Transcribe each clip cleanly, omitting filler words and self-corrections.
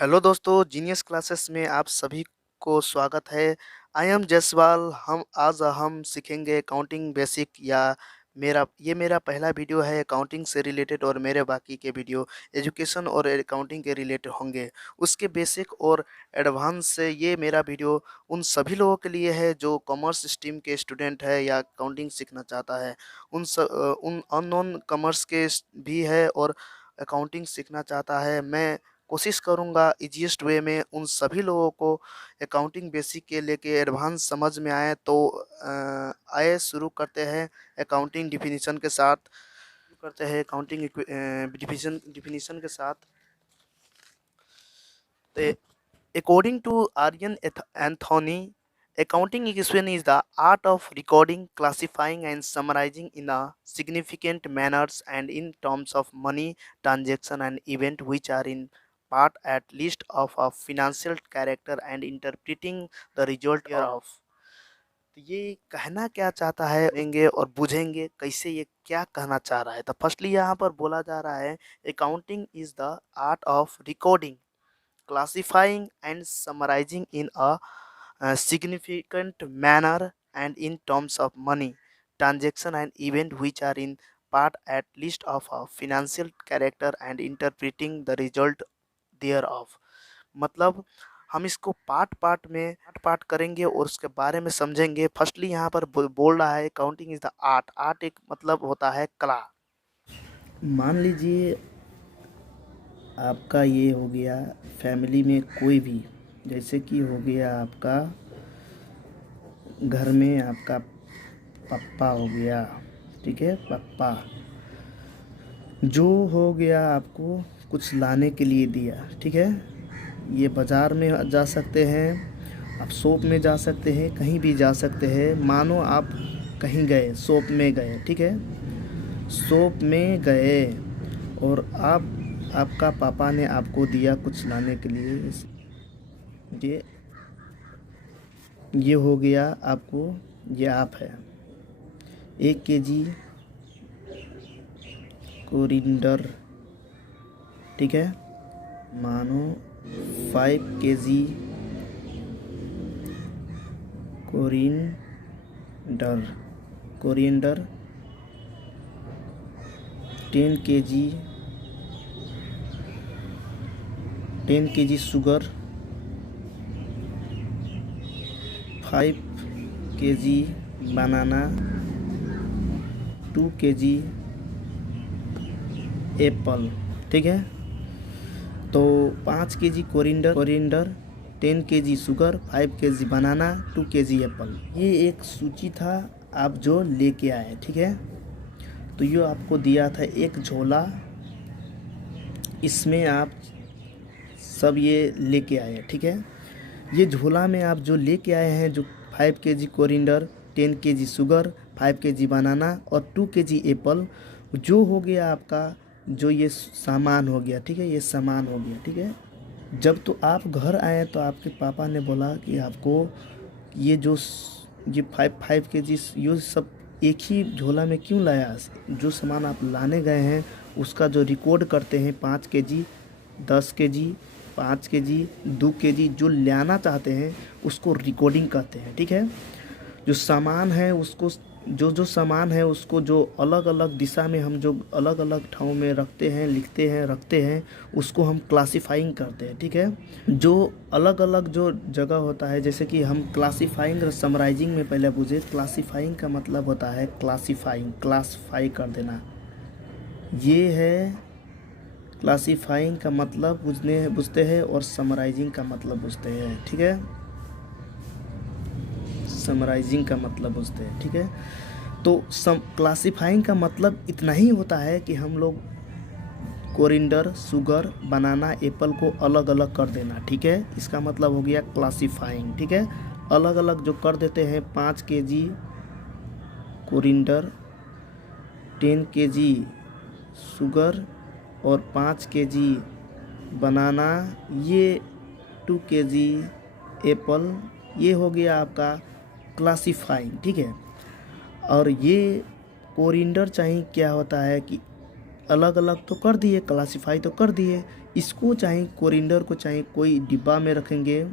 Hello दोस्तों, genius classes में आप सभी को स्वागत है। I am Jaswal. हम सीखेंगे अकाउंटिंग बेसिक या मेरा पहला वीडियो है अकाउंटिंग से रिलेटेड और मेरे बाकी के वीडियो एजुकेशन और अकाउंटिंग के रिलेटेड होंगे। उसके बेसिक और एडवांस से ये मेरा वीडियो उन सभी लोगों के लिए है जो कॉमर्स स्ट्रीम के स्टूडेंट है या अकाउंटिंग सीखना चाहता है। उन अननोन कॉमर्स के भी है और अकाउंटिंग सीखना चाहता है। मैं कोशिश करूँगा ईज़ीएस्ट वे में उन सभी लोगों को अकाउंटिंग बेसिक के लेके एडवांस समझ में आए। तो आइए शुरू करते हैं अकाउंटिंग डिफिनीशन के साथ। डिफिनीशन के साथ। तो according to Aryan Anthony, accounting equation is the art of recording, classifying, and summarizing in a significant manners and in terms of money, transaction, and event which are in part at least of a financial character and interpreting the result thereof. तो ये कहना क्या चाहता है लेंगे और बुझेंगे कैसे ये क्या कहना चाह रहा है। तो फर्स्टली यहाँ पर बोला जा रहा है accounting is the art of recording, classifying and summarizing in a significant manner and in terms of money, transaction and event which are in part at least of a financial character and interpreting the result thereof। मतलब हम इसको part करेंगे और उसके बारे में समझेंगे। Firstly यहाँ पर बोल रहा है counting is the art. Art एक मतलब होता है कला। मान लीजिए आपका ये हो गया फैमिली में कोई भी, जैसे कि हो गया आपका घर में आपका पप्पा हो गया, ठीक है। पप्पा जो हो गया आपको कुछ लाने के लिए दिया, ठीक है। ये बाज़ार में जा सकते हैं, आप शॉप में जा सकते हैं, कहीं भी जा सकते हैं। मानो आप कहीं गए, शॉप में गए, ठीक है। शॉप में गए और आपका पापा ने आपको दिया कुछ लाने के लिए। ये ये हो गया आपको, ये आप है 1 kg कोरिएंडर, ठीक है। मानो 5 kg coriander coriander 10 kg sugar, 5 kg बनाना, 2 kg एप्पल, ठीक है। तो 5 kg coriander 10 kg sugar, 5 kg बनाना, 2 kg एप्पल, ये एक सूची था आप जो लेके आए, ठीक है। तो ये आपको दिया था एक झोला, इसमें आप सब ये लेके आए, ठीक है। ये झोला में आप जो लेके आए हैं, जो 5 kg coriander, 10 kg sugar, 5 kg बनाना और 2 kg एप्पल, जो हो गया आपका, जो ये सामान हो गया, ठीक है। ये सामान हो गया, ठीक है। जब तो आप घर आए तो आपके पापा ने बोला कि आपको ये ये 5 kg ये सब एक ही झोला में क्यों लाया। जो सामान आप लाने गए हैं उसका जो रिकॉर्ड करते हैं, 5 kg, 10 kg, 5 kg, 2 kg, जो लाना चाहते हैं उसको रिकॉर्डिंग कहते हैं, ठीक है। जो सामान है उसको, जो सामान है उसको जो अलग अलग दिशा में हम जो अलग अलग ठाव में रखते हैं, लिखते हैं, रखते हैं, उसको हम क्लासिफाइंग करते हैं, ठीक है। जो अलग अलग जो जगह होता है, जैसे कि हम क्लासिफाइंग और समराइजिंग में पहले बुझे। क्लासिफाइंग का मतलब होता है क्लासिफाइंग, क्लासिफाई कर देना। ये है क्लासिफाइंग का मतलब बुझते हैं और समराइजिंग का मतलब बुझते हैं, ठीक है। समराइजिंग का मतलब बुझते हैं, ठीक है। तो क्लासिफाइंग का मतलब इतना ही होता है कि हम लोग कोरिएंडर, शुगर, बनाना, एप्पल को अलग अलग कर देना, ठीक है। इसका मतलब हो गया क्लासिफाइंग, ठीक है। अलग अलग जो कर देते हैं, 5 kg कोरिएंडर, 10 kg शुगर और 5 kg बनाना, ये 2 kg एप्पल, ये हो गया आपका क्लासिफाइंग, ठीक है। और ये कोरिएंडर चाहिए क्या होता है कि अलग अलग तो कर दिए, क्लासीफाई तो कर दिए। इसको चाहे कोरिएंडर को चाहे कोई डिब्बा में रखेंगे,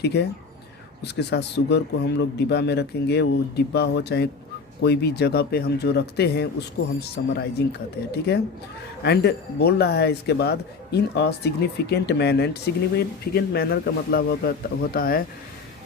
ठीक है। उसके साथ शुगर को हम लोग डिब्बा में रखेंगे, वो डिब्बा हो चाहे कोई भी जगह पे हम जो रखते हैं उसको हम समराइजिंग कहते हैं, ठीक है। एंड बोल रहा है इसके बाद in a significant manner. Significant manner का मतलब होता है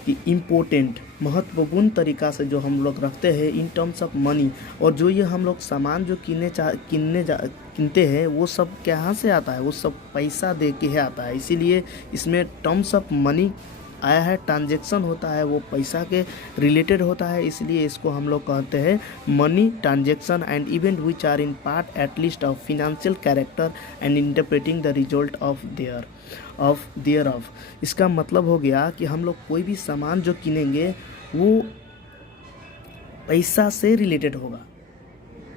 कि इम्पोर्टेंट, महत्वपूर्ण तरीका से जो हम लोग रखते हैं इन टर्म्स ऑफ मनी। और जो ये हम लोग सामान जो कीनते हैं वो सब कहाँ से आता है, वो सब पैसा दे के ही आता है, इसीलिए इसमें टर्म्स ऑफ मनी आया है। ट्रांजेक्शन होता है वो पैसा के रिलेटेड होता है, इसलिए इसको हम लोग कहते हैं money transaction and event which are in part at least of financial character and interpreting the result of thereof. इसका मतलब हो गया कि हम लोग कोई भी सामान जो किनेंगे वो पैसा से रिलेटेड होगा।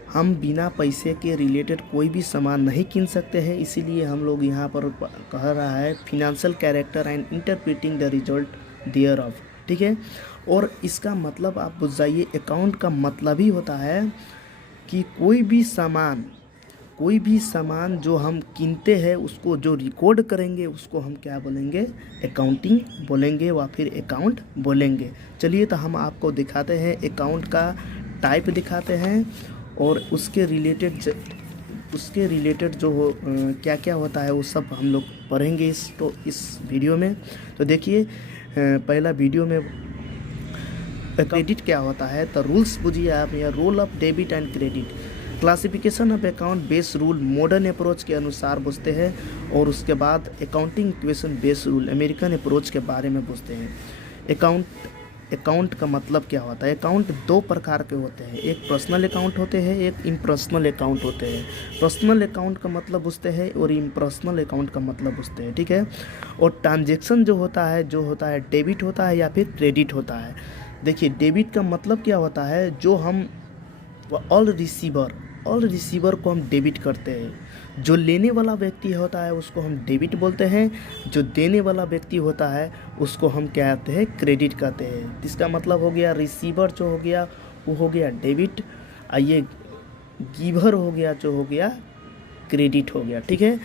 हम बिना पैसे के रिलेटेड कोई भी सामान नहीं किन सकते हैं, इसीलिए हम लोग यहाँ पर कह रहा है financial character and interpreting the result thereof, ठीक है। और इसका मतलब आप बुझ जाइए, अकाउंट का मतलब ही होता है कि कोई भी सामान जो हम किनते हैं उसको जो रिकॉर्ड करेंगे उसको हम क्या बोलेंगे, अकाउंटिंग बोलेंगे या फिर अकाउंट बोलेंगे। चलिए तो हम आपको दिखाते हैं अकाउंट का टाइप दिखाते हैं और उसके रिलेटेड जो हो क्या क्या होता है वो सब हम लोग पढ़ेंगे इस वीडियो में। तो देखिए पहला वीडियो में क्रेडिट क्या होता है, तो रूल्स बुझिए आप, या role of debit and credit. Classification of account base rule modern approach के अनुसार पूछते हैं, और उसके बाद accounting equation base rule American approach के बारे में पूछते हैं। अकाउंट का मतलब क्या होता है। अकाउंट दो प्रकार के होते हैं, एक पर्सनल अकाउंट होते हैं, एक इम्पर्सनल अकाउंट होते हैं। पर्सनल अकाउंट का मतलब पूछते हैं और इम्पर्सनल अकाउंट का मतलब पूछते हैं, ठीक है। और ट्रांजेक्शन जो होता है डेबिट होता है या फिर क्रेडिट होता है। देखिए डेबिट का मतलब क्या होता है, जो हम ऑल रिसीवर को हम डेबिट करते हैं। जो लेने वाला व्यक्ति होता है उसको हम डेबिट बोलते हैं, जो देने वाला व्यक्ति होता है उसको हम क्या कहते हैं, क्रेडिट कहते हैं। इसका मतलब हो गया रिसीवर जो हो गया वो हो गया डेबिट, ये गिवर हो गया जो हो गया क्रेडिट हो गया, ठीक है।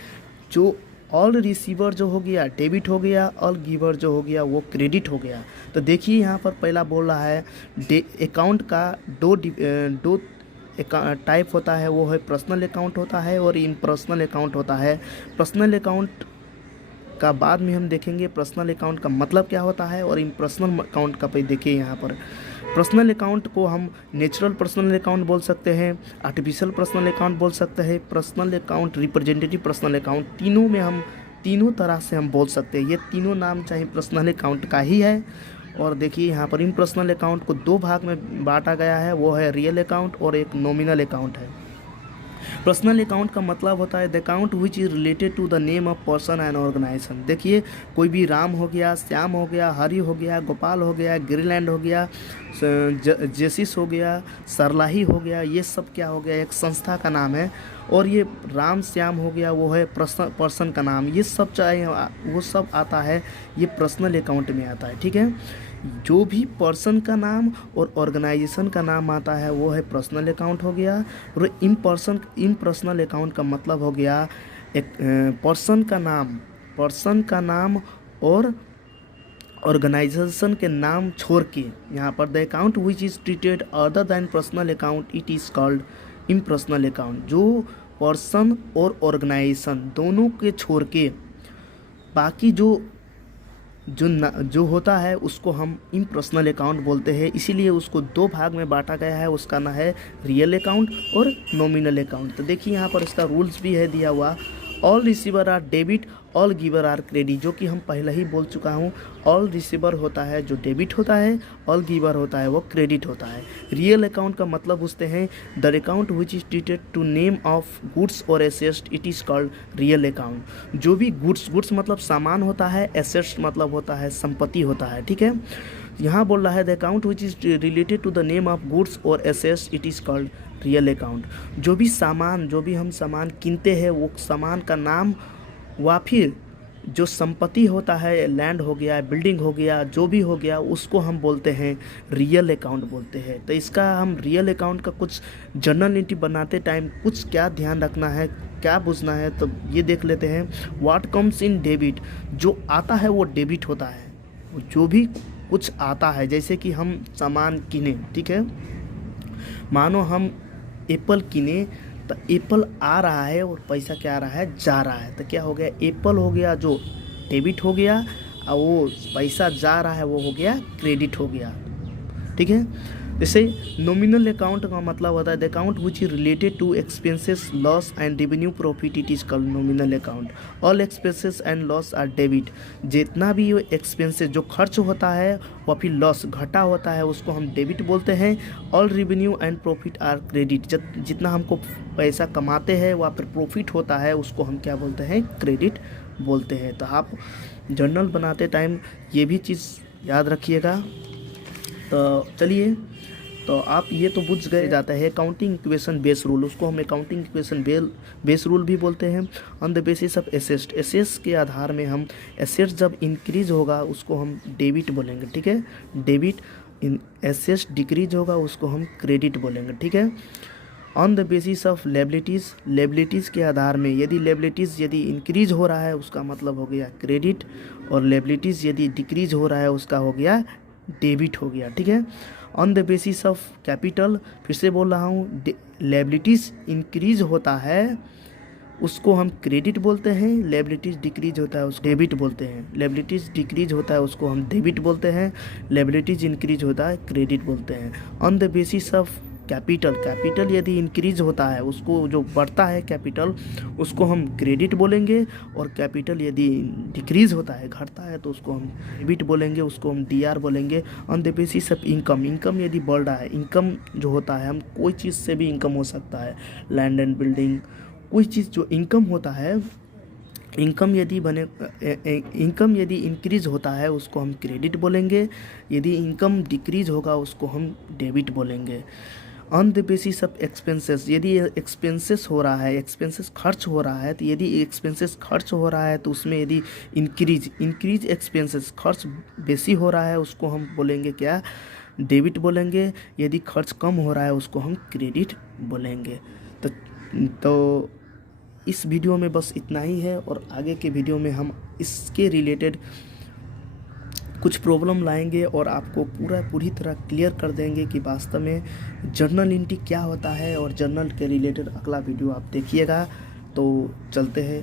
जो ऑल रिसीवर जो हो गया डेबिट हो गया, ऑल गिवर जो हो गया वो क्रेडिट हो गया। तो देखिए यहाँ पर पहला बोल रहा है अकाउंट का दो टाइप होता है, वो है पर्सनल अकाउंट होता है और इम्पर्सनल अकाउंट होता है। पर्सनल अकाउंट का बाद में हम देखेंगे पर्सनल अकाउंट का मतलब क्या होता है, और इम्पर्सनल अकाउंट का पे देखिए यहाँ पर। पर्सनल अकाउंट को हम नेचुरल पर्सनल अकाउंट बोल सकते हैं, आर्टिफिशियल पर्सनल अकाउंट बोल सकते हैं, personal account, representative personal account, तीनों तरह से हम बोल सकते हैं। ये तीनों नाम चाहे पर्सनल अकाउंट का ही है। और देखिए यहाँ पर इम्पर्सनल अकाउंट को दो भाग में बांटा गया है, वो है रियल अकाउंट और एक नॉमिनल अकाउंट है। पर्सनल अकाउंट का मतलब होता है the account which is related to the name of person and organisation. देखिए कोई भी राम हो गया, श्याम हो गया, हरि हो गया, गोपाल हो गया, गिरीलैंड हो गया, जेसिस हो गया, सरलाही हो गया, ये सब क्या हो गया, एक संस्था का नाम है। और ये राम श्याम हो गया वो है पर्सन का नाम, ये सब चाहे वो सब आता है, ये पर्सनल अकाउंट में आता है, ठीक है। जो भी पर्सन का नाम और ऑर्गेनाइजेशन का नाम आता है वो है पर्सनल अकाउंट हो गया। और इम्पर्सनल अकाउंट का मतलब हो गया एक पर्सन का नाम और ऑर्गेनाइजेशन के नाम छोड़ के। यहाँ पर the account which is treated other than personal account it is called impersonal account. जो पर्सन और ऑर्गेनाइजेशन दोनों के छोड़ के बाकी जो होता है उसको हम इम्पर्सनल अकाउंट बोलते हैं, इसीलिए उसको दो भाग में बांटा गया है। उसका नाम है रियल अकाउंट और नॉमिनल अकाउंट। तो देखिए यहाँ पर इसका रूल्स भी है दिया हुआ, all receiver are debit, all giver are credit, जो कि हम पहले ही बोल चुका हूँ। ऑल रिसीवर होता है जो डेबिट होता है, ऑल गिवर होता है वो क्रेडिट होता है। रियल अकाउंट का मतलब पूछते हैं the account which is treated to name of goods और assets it is called real account. जो भी गुड्स मतलब सामान होता है, एसेट्स मतलब होता है संपत्ति होता है, ठीक है। यहाँ बोल रहा है the account which is related to the name of goods और assets it is called real account. जो भी हम सामान किनते हैं वो सामान का नाम वा फिर जो संपत्ति होता है, लैंड हो गया, बिल्डिंग हो गया, जो भी हो गया, उसको हम बोलते हैं रियल अकाउंट बोलते हैं। तो इसका हम रियल अकाउंट का कुछ जर्नल एंट्री बनाते टाइम कुछ क्या ध्यान रखना है, क्या पूछना है, तो ये देख लेते हैं। व्हाट कम्स इन डेबिट, जो आता है वो डेबिट होता है। जो भी कुछ आता है, जैसे कि हम सामान किने, ठीक है, मानो हम एप्पल किने, तो एप्पल आ रहा है और पैसा क्या आ रहा है, जा रहा है, तो क्या हो गया, एप्पल हो गया जो डेबिट हो गया, और वो पैसा जा रहा है वो हो गया क्रेडिट हो गया, ठीक है। जैसे नॉमिनल अकाउंट का मतलब होता है the account which is related to expenses, loss and revenue profit, it is called nominal account. All expenses and loss are debit, जितना भी एक्सपेंसेस जो खर्च होता है वह फिर लॉस घटा होता है उसको हम डेबिट बोलते हैं। All revenue and profit are credit, जितना हमको पैसा कमाते हैं वह फिर प्रॉफिट होता है उसको हम क्या बोलते हैं, क्रेडिट बोलते हैं। तो आप जर्नल बनाते टाइम ये भी चीज़ याद रखिएगा। तो चलिए, तो आप ये तो बुझ गए जाता है अकाउंटिंग इक्वेशन बेस रूल, उसको हम अकाउंटिंग इक्वेशन बेस रूल भी बोलते हैं। On the basis of asset, assets के आधार में हम एसेट्स जब इंक्रीज होगा उसको हम डेबिट बोलेंगे, ठीक है। डेबिट इन एसेट्स डिक्रीज होगा उसको हम क्रेडिट बोलेंगे, ठीक है। ऑन द बेसिस ऑफ लेबिलिटीज़, लेबिलिटीज़ के आधार में यदि लेबिलिटीज़ यदि इंक्रीज हो रहा है उसका मतलब हो गया क्रेडिट, और लेबिलिटीज़ यदि डिक्रीज हो रहा है उसका हो गया डेबिट हो गया, ठीक है। On the basis of capital, फिर से बोल रहा हूँ, लेबिलिटीज़ इंक्रीज होता है उसको हम क्रेडिट बोलते हैं, लेबिलिटीज़ डिक्रीज होता है उसको डेबिट बोलते हैं। लेबिलिटीज़ डिक्रीज होता है उसको हम डेबिट बोलते हैं, लेबिलिटीज़ इंक्रीज होता है क्रेडिट बोलते हैं। On the basis of capital, capital यदि इंक्रीज होता है उसको जो बढ़ता है कैपिटल उसको हम क्रेडिट बोलेंगे, और कैपिटल यदि डिक्रीज होता है घटता है तो उसको हम डेबिट बोलेंगे, उसको हम डीआर बोलेंगे। On the basis of income, income यदि बढ़ रहा है, इनकम जो होता है हम कोई चीज़ से भी इनकम हो सकता है, लैंड एंड बिल्डिंग, कोई चीज़ जो इनकम होता है, इनकम यदि इंक्रीज होता है उसको हम क्रेडिट बोलेंगे, यदि इनकम डिक्रीज होगा उसको हम डेबिट बोलेंगे। On the basis of expenses, यदि एक्सपेंसेस हो रहा है, एक्सपेंसेस खर्च हो रहा है, तो यदि एक्सपेंसेस खर्च हो रहा है तो उसमें यदि इंक्रीज एक्सपेंसेस खर्च बेसी हो रहा है उसको हम बोलेंगे क्या, डेबिट बोलेंगे। यदि खर्च कम हो रहा है उसको हम क्रेडिट बोलेंगे। तो इस वीडियो में बस इतना ही है, और आगे के वीडियो में हम इसके रिलेटेड कुछ प्रॉब्लम लाएंगे और आपको पूरी तरह क्लियर कर देंगे कि वास्तव में जर्नल एंट्री क्या होता है, और जर्नल के रिलेटेड अगला वीडियो आप देखिएगा। तो चलते हैं।